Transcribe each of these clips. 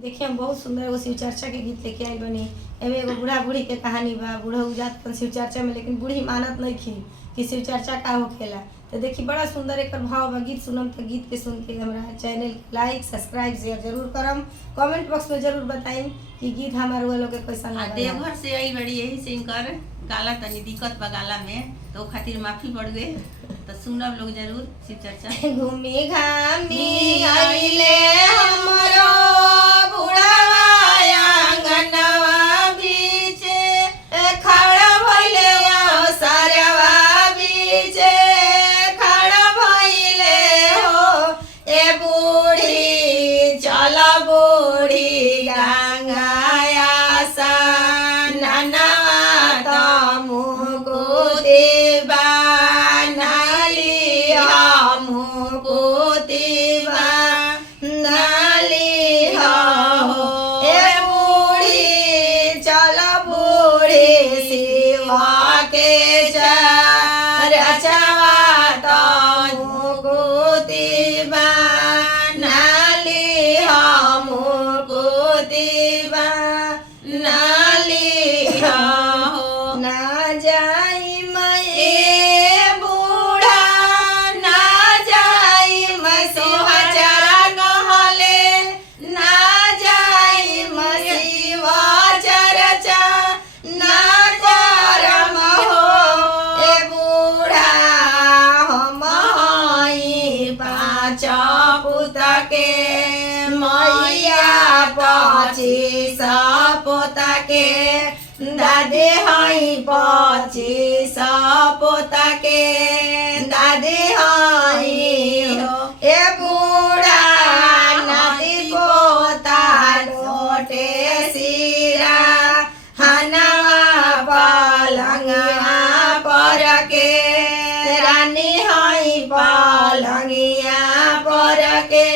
देखिए हम बहुत सुंदर एगो शिव चर्चा के गीत लेके आइल बनी। एमे एगो बूढ़ा बूढ़ी के कहानी बा। बूढ़ा जात शिव चर्चा में, लेकिन बूढ़ी मानत नहीं खी कि शिव चर्चा का होखेला। तो देखी बड़ा सुंदर एक भाव बा। गीत सुनम तो गीत के सुन के हमारा चैनल लाइक सब्सक्राइब शेयर जरूर करम। कमेंट बॉक्स में जरूर बताइम कि गीत हमारे वो लोग के कैसा लगा। देवघर से आई बड़ी यही से इनकर गाला तनी दिक्कत बा गाला में, तो खातिर माफी पड़ गए। तो सुनब लोग जरूर शिव चर्चा। घूमी घामी आइले हमरो पच्चीस पोता के दादे हई 25 पोता के दादे हई हो। ए बूढ़ा नाती पोता लोटे सिरा हनवा पलंगिया पर के रानी हई पलंगिया पर के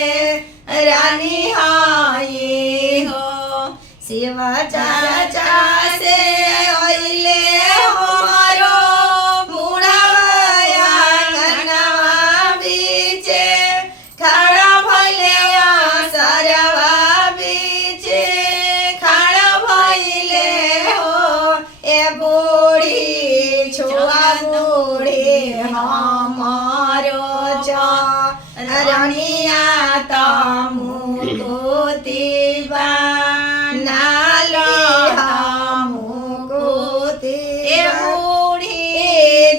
रानी हई हो। शिव चर्चा से ओइले हमारो बुढ़ाया गनवा बीचे खड़ा भइले सरवा बीचे खड़ा भइले हो। ए बूढ़ी छुआ बूढ़ी हमारो चरनिया तमु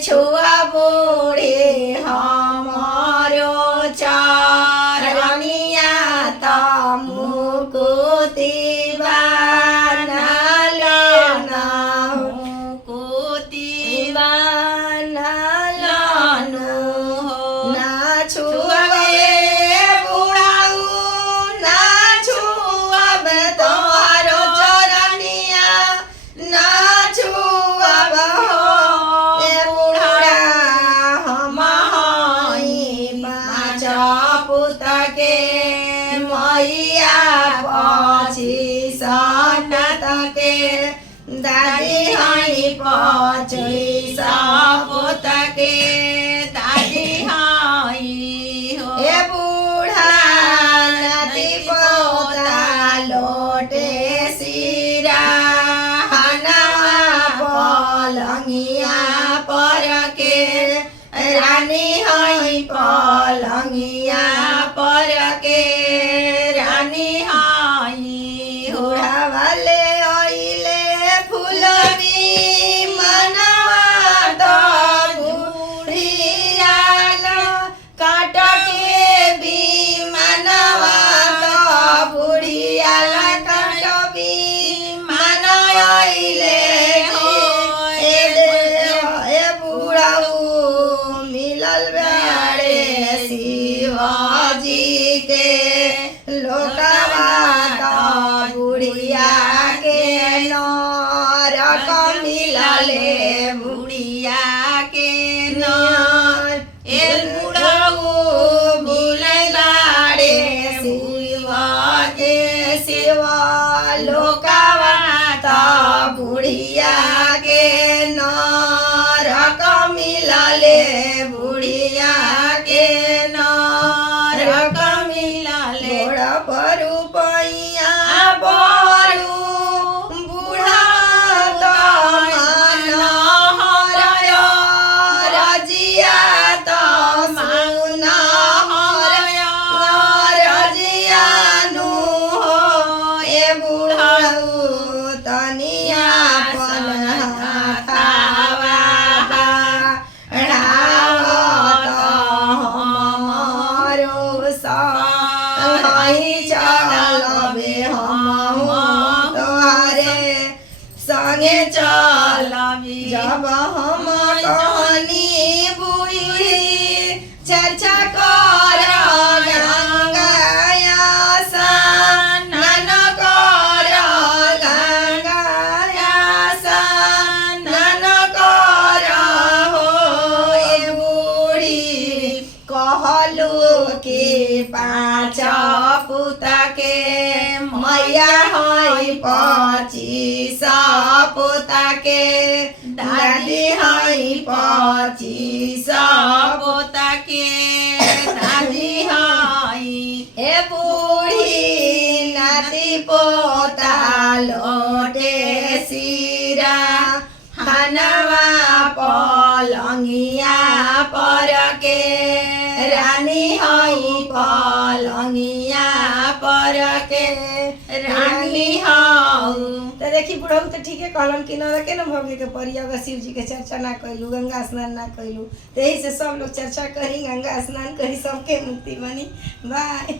छुआ बूढ़ी हमारो चरनिया तमुकुति दादी हई 25 पोता के दादी हई हो। ए बूढ़ा नाती पोता लोटे सिरा हनवा पलंगिया पर के रानी हई पलंगिया पर के रानी हई हो। वाले शिवाजी के लोकवा बुढ़िया के नरक मिलले बुढ़िया के नर। ए बुढ़ऊ भूलनारे शिवा के शिवा लोकवा बुढ़िया के नरक मिलले बुढ़िया के नरक मिलले। पर पैया भैया हई 25 पोता के दादी हई 25 पोता के दादी हई ए बूढ़ी नाती पोता लोटे सिरा हनवा पलंगिया पर के रानी हई पलंगिया पर के रानी हऊ। तो देखी बुढ़ऊ तो ठीक है कहलन कि न के न भोगे के पड़ी अगर शिव जी के चर्चा ना कैलू गंगा स्नान ना कैलू तो यही से सब लोग चर्चा करी गंगा स्नान करी सबके मुक्ति बनी। बाय।